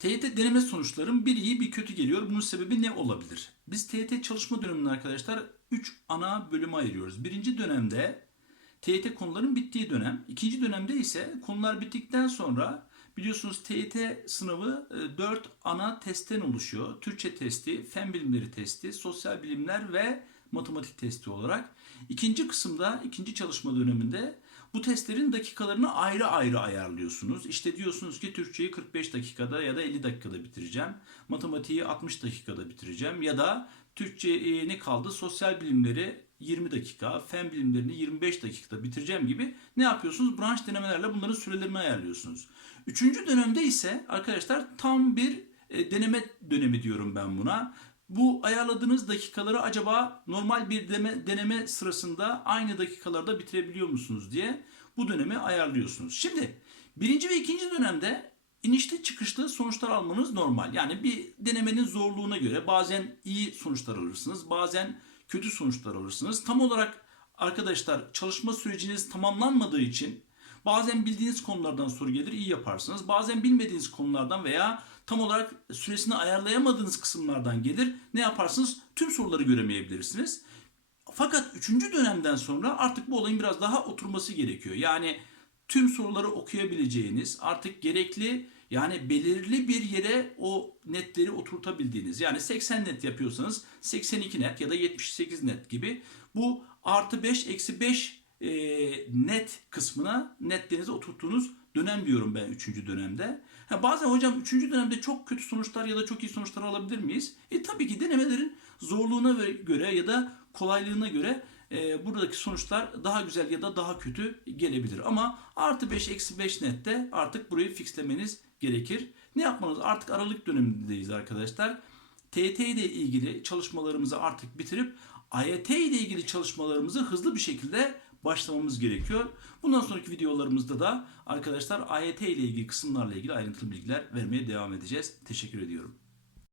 TYT deneme sonuçlarım bir iyi bir kötü geliyor. Bunun sebebi ne olabilir? Biz TYT çalışma döneminde arkadaşlar 3 ana bölüme ayırıyoruz. Birinci dönemde TYT konuların bittiği dönem. İkinci dönemde ise konular bittikten sonra biliyorsunuz TYT sınavı 4 ana testten oluşuyor. Türkçe testi, fen bilimleri testi, sosyal bilimler ve matematik testi olarak. İkinci kısımda, ikinci çalışma döneminde bu testlerin dakikalarını ayrı ayrı ayarlıyorsunuz. İşte diyorsunuz ki Türkçeyi 45 dakikada ya da 50 dakikada bitireceğim. Matematiği 60 dakikada bitireceğim. Ya da Türkçe e, ne kaldı? Sosyal bilimleri 20 dakika, fen bilimlerini 25 dakikada bitireceğim gibi ne yapıyorsunuz? Branş denemelerle bunların sürelerini ayarlıyorsunuz. Üçüncü dönemde ise arkadaşlar tam bir e, deneme dönemi diyorum ben buna. Bu ayarladığınız dakikaları acaba normal bir deneme sırasında aynı dakikalarda bitirebiliyor musunuz diye bu dönemi ayarlıyorsunuz. Şimdi birinci ve ikinci dönemde inişli çıkışlı sonuçlar almanız normal. Yani bir denemenin zorluğuna göre bazen iyi sonuçlar alırsınız, bazen kötü sonuçlar alırsınız. Tam olarak arkadaşlar çalışma süreciniz tamamlanmadığı için bazen bildiğiniz konulardan soru gelir iyi yaparsınız. Bazen bilmediğiniz konulardan veya tam olarak süresini ayarlayamadığınız kısımlardan gelir. Ne yaparsınız? Tüm soruları göremeyebilirsiniz. Fakat üçüncü dönemden sonra artık bu olayın biraz daha oturması gerekiyor. Yani tüm soruları okuyabileceğiniz, artık gerekli yani belirli bir yere o netleri oturtabildiğiniz. Yani 80 net yapıyorsanız 82 net ya da 78 net gibi bu artı 5 eksi 5 e, net kısmına netlerinizi oturttuğunuz dönem diyorum ben 3. dönemde. Ha, bazen hocam 3. dönemde çok kötü sonuçlar ya da çok iyi sonuçlar alabilir miyiz? E tabii ki denemelerin zorluğuna göre ya da kolaylığına göre e, buradaki sonuçlar daha güzel ya da daha kötü gelebilir. Ama artı 5 eksi 5 nette artık burayı fixlemeniz gerekir. Ne yapmanız? Artık aralık dönemindeyiz arkadaşlar. TYT ile ilgili çalışmalarımızı artık bitirip AYT ile ilgili çalışmalarımızı hızlı bir şekilde başlamamız gerekiyor. Bundan sonraki videolarımızda da arkadaşlar AYT ile ilgili kısımlarla ilgili ayrıntılı bilgiler vermeye devam edeceğiz. Teşekkür ediyorum.